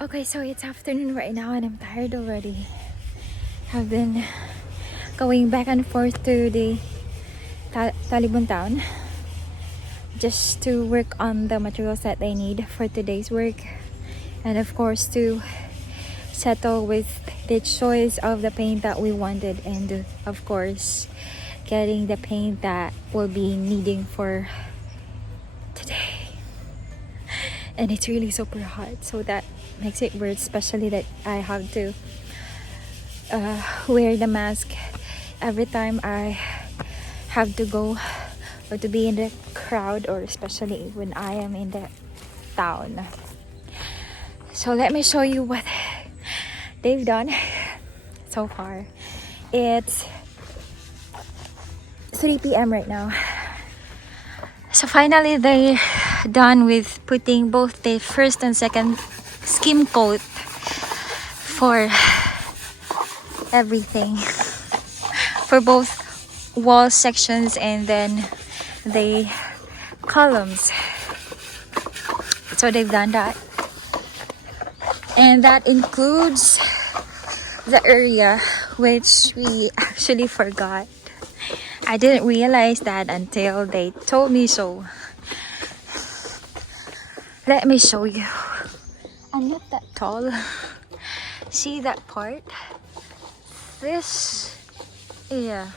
Okay, so it's afternoon right now and I'm tired already. I've been going back and forth to the Talibon town just to work on the materials that they need for today's work, and of course to settle with the choice of the paint that we wanted, and of course getting the paint that we'll be needing for today. And it's really super hot, so that makes it weird, especially that I have to wear the mask every time I have to go or to be in the crowd, or especially when I am in the town. So let me show you what they've done so far. It's 3 p.m. right now. So finally they're done with putting both the first and second skim coat for everything, for both wall sections and then the columns. So they've done that, and that includes the area which we actually forgot. I didn't realize that until they told me so. Let me show you. I'm not that tall. See that part? This, yeah.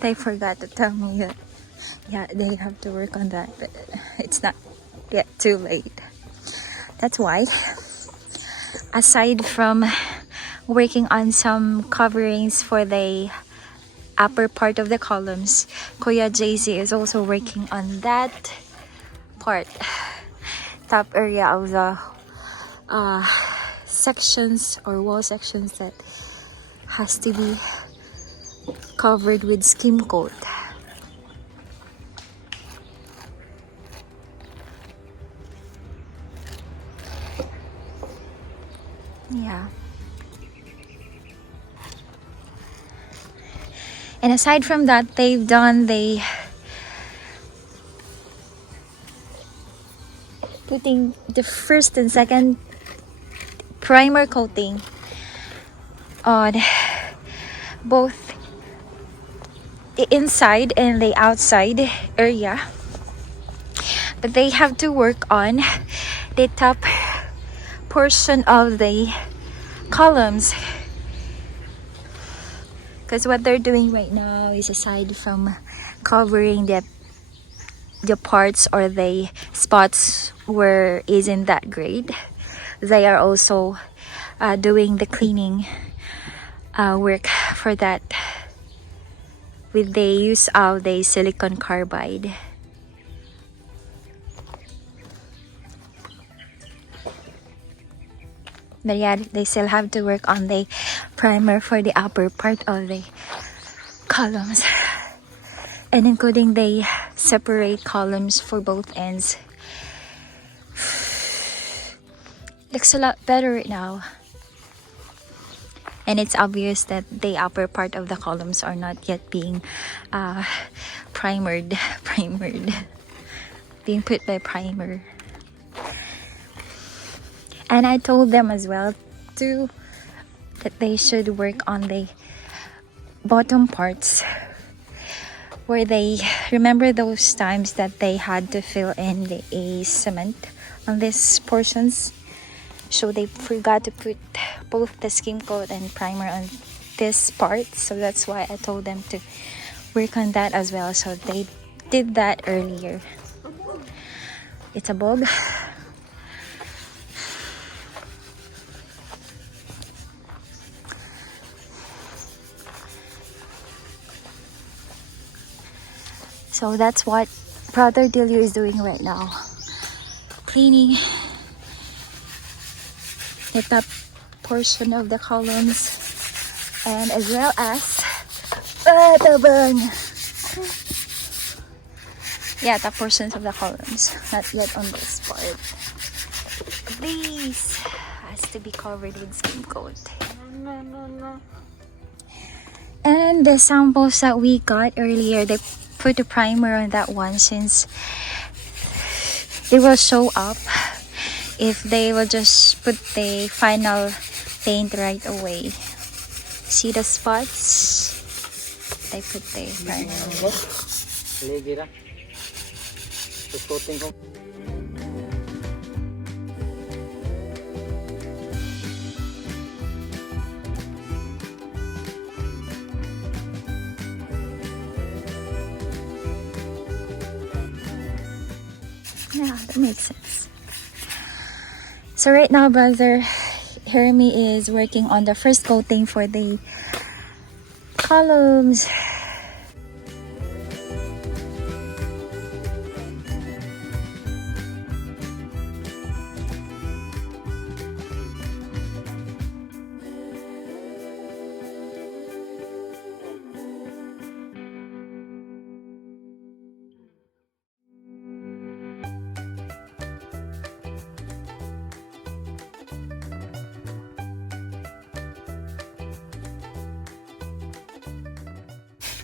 They forgot to tell me that, yeah, they have to work on that, but it's not yet too late. That's why, aside from working on some coverings for the upper part of the columns, Kuya JC is also working on that part, top area of the sections or wall sections that has to be covered with skim coat. Yeah. And aside from that, they've done the putting the first and second primer coating on both the inside and the outside area, but they have to work on the top portion of the columns, because what they're doing right now is, aside from covering the parts or the spots where isn't that great, they are also doing the cleaning work for that with the use of the silicon carbide. But yeah, they still have to work on the primer for the upper part of the columns, and including the separate columns for both ends. Looks a lot better right now. And it's obvious that the upper part of the columns are not yet being primered, being put by primer. And I told them as well too that they should work on the bottom parts, where they remember those times that they had to fill in the cement on these portions. So they forgot to put both the skim coat and primer on this part. So that's why I told them to work on that as well. So they did that earlier. It's a bulb. So that's what Brother Delio is doing right now. Cleaning the top portion of the columns, and as well as top portions of the columns, not yet on this part. This has to be covered with skim coat. And the samples that we got earlier, they put a primer on that one, since they will show up if they will just put the final paint right away. See the spots? They put the primer. Lagi ra. Coating ko. Yeah, that makes sense. So right now, brother Jeremy is working on the first coating for the columns.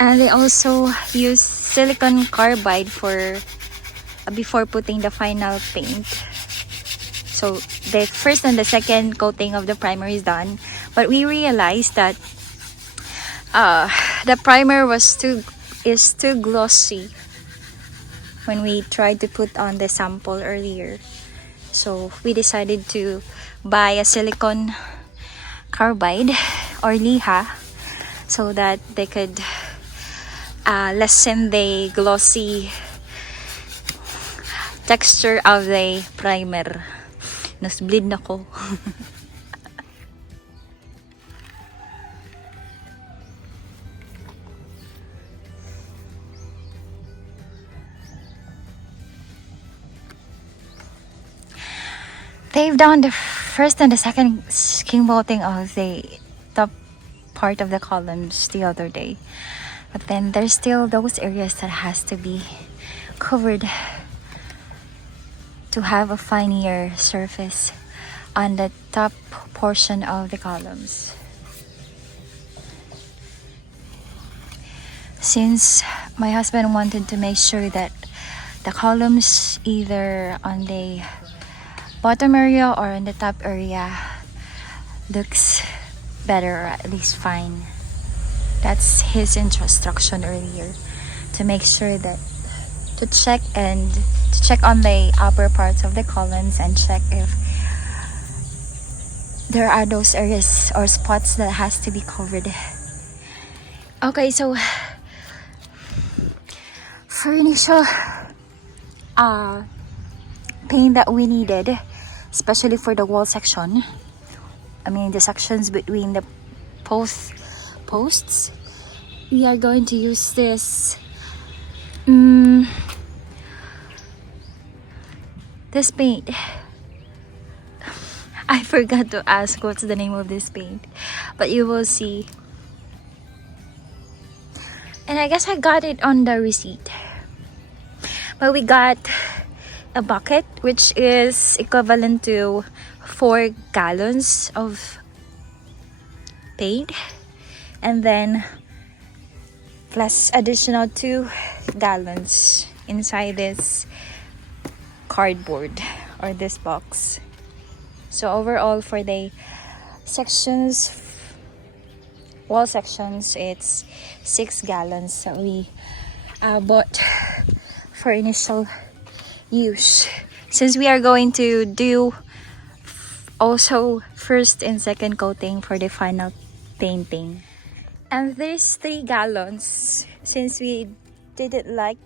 And they also use silicon carbide for before putting the final paint. So the first and the second coating of the primer is done, but we realized that the primer is too glossy when we tried to put on the sample earlier. So we decided to buy a silicon carbide or liha so that they could lessen the glossy texture of the primer. Nasbleed na ko. They've done the first and the second skin coating of the top part of the columns the other day, but then there's still those areas that has to be covered to have a finer surface on the top portion of the columns. Since my husband wanted to make sure that the columns either on the bottom area or in the top area looks better, or at least fine. That's his instruction earlier, to make sure that to check on the upper parts of the columns and check if there are those areas or spots that has to be covered. Okay, so for initial paint that we needed, especially for the wall section, I mean the sections between the posts, we are going to use this this paint. I forgot to ask what's the name of this paint, but you will see. And I guess I got it on the receipt. But we got a bucket, which is equivalent to 4 gallons of paint, and then plus additional 2 gallons inside this cardboard or this box. So overall for the wall sections, it's 6 gallons that we bought for initial use, since we are going to do also first and second coating for the final painting. And these 3 gallons, since we didn't like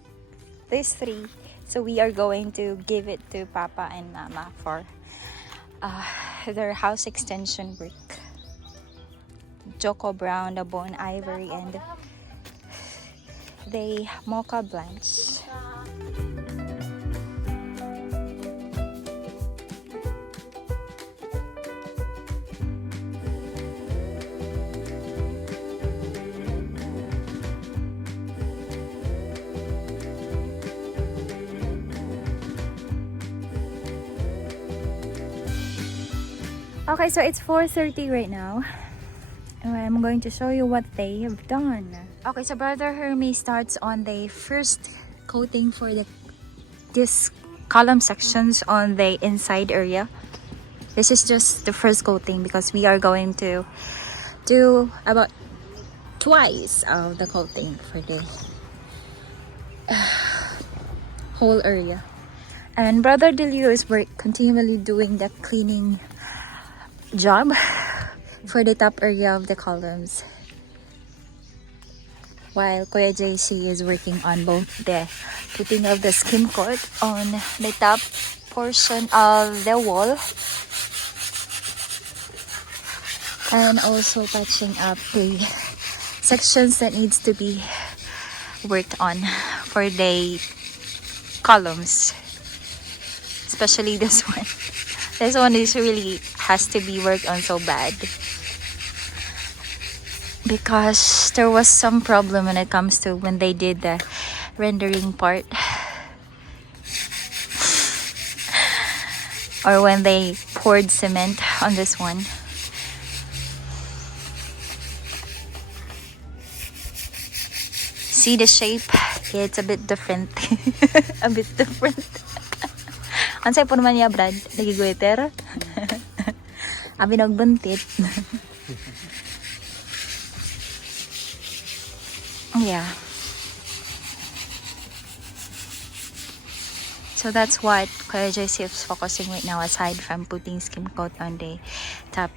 these 3, so we are going to give it to Papa and Mama for their house extension brick. Choco brown, the bone ivory, and the mocha blanche. Okay, so it's 4:30 right now, and I'm going to show you what they have done. Okay, so Brother Hermie starts on the first coating for this column sections on the inside area. This is just the first coating because we are going to do about twice of the coating for the whole area. And Brother Delio is continually doing the cleaning job for the top area of the columns, while Kuya JC is working on both the putting of the skim coat on the top portion of the wall and also patching up the sections that needs to be worked on for the columns, especially this one. This one is really has to be worked on so bad because there was some problem when it comes to when they did the rendering part or when they poured cement on this one. See the shape? It's a bit different. A bit different. Ansay po naman niya, Brad? Nagigweter? Abi nagbuntit. Yeah. So that's what Kuya JC is focusing right now, aside from putting skim coat on the top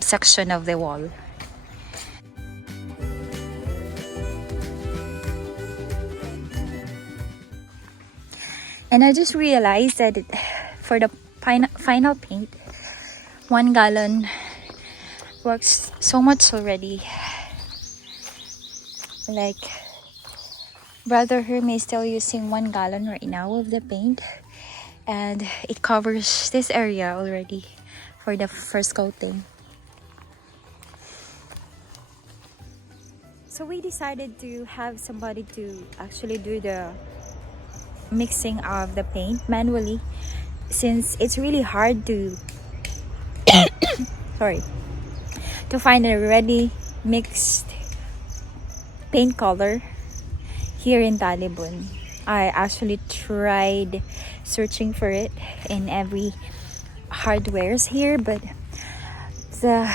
section of the wall. And I just realized that for the final paint, 1 gallon works so much already. Like, Brother Hermie is still using 1 gallon right now of the paint, and it covers this area already for the first coating. So we decided to have somebody to actually do the mixing of the paint manually, since it's really hard to to find a ready mixed paint color here in Talibon. I actually tried searching for it in every hardwares here, but the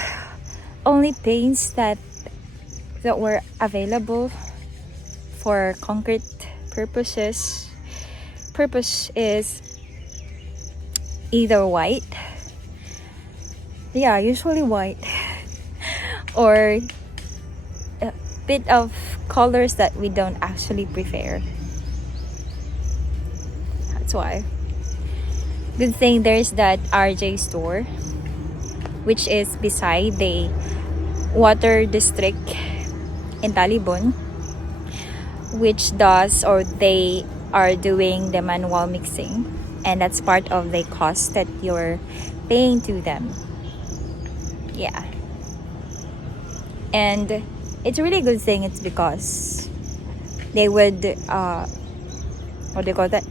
only paints that were available for concrete purpose is either white, usually white, or a bit of colors that we don't actually prefer. That's why. Good thing there's that RJ store, which is beside the water district in Talibon, which does, or they are doing the manual mixing, and that's part of the cost that you're paying to them. Yeah. And it's really a good thing. It's because they would what do you call that,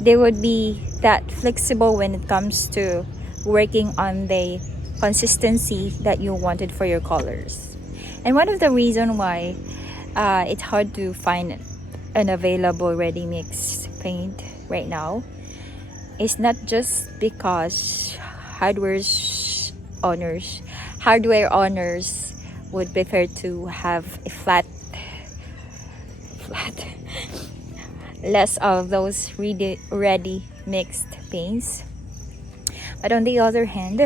they would be that flexible when it comes to working on the consistency that you wanted for your colors. And one of the reason why it's hard to find an available ready mixed paint right now is not just because hardware owners would prefer to have a flat less of those ready mixed paints, but on the other hand,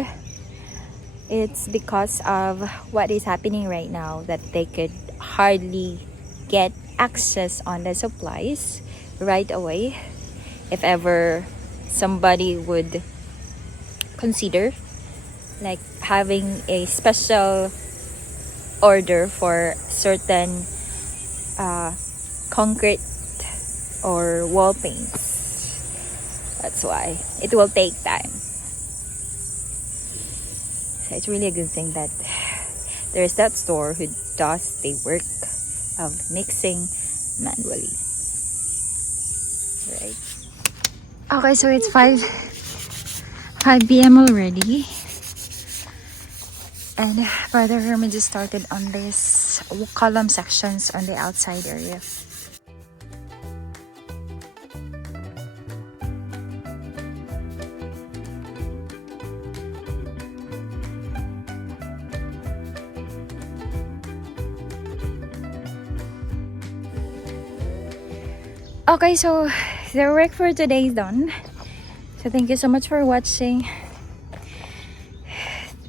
it's because of what is happening right now, that they could hardly get access on the supplies right away. If ever somebody would consider like having a special order for certain concrete or wall paints, that's why it will take time. So it's really a good thing that there's that store who does the work of mixing manually, right? Okay, so it's 5 p.m. already, and Brother Hermie just started on this column sections on the outside area. Okay, so the work for today is done. So thank you so much for watching.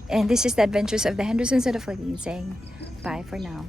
And this is the Adventures of the Hendersons of the Philippines saying bye for now.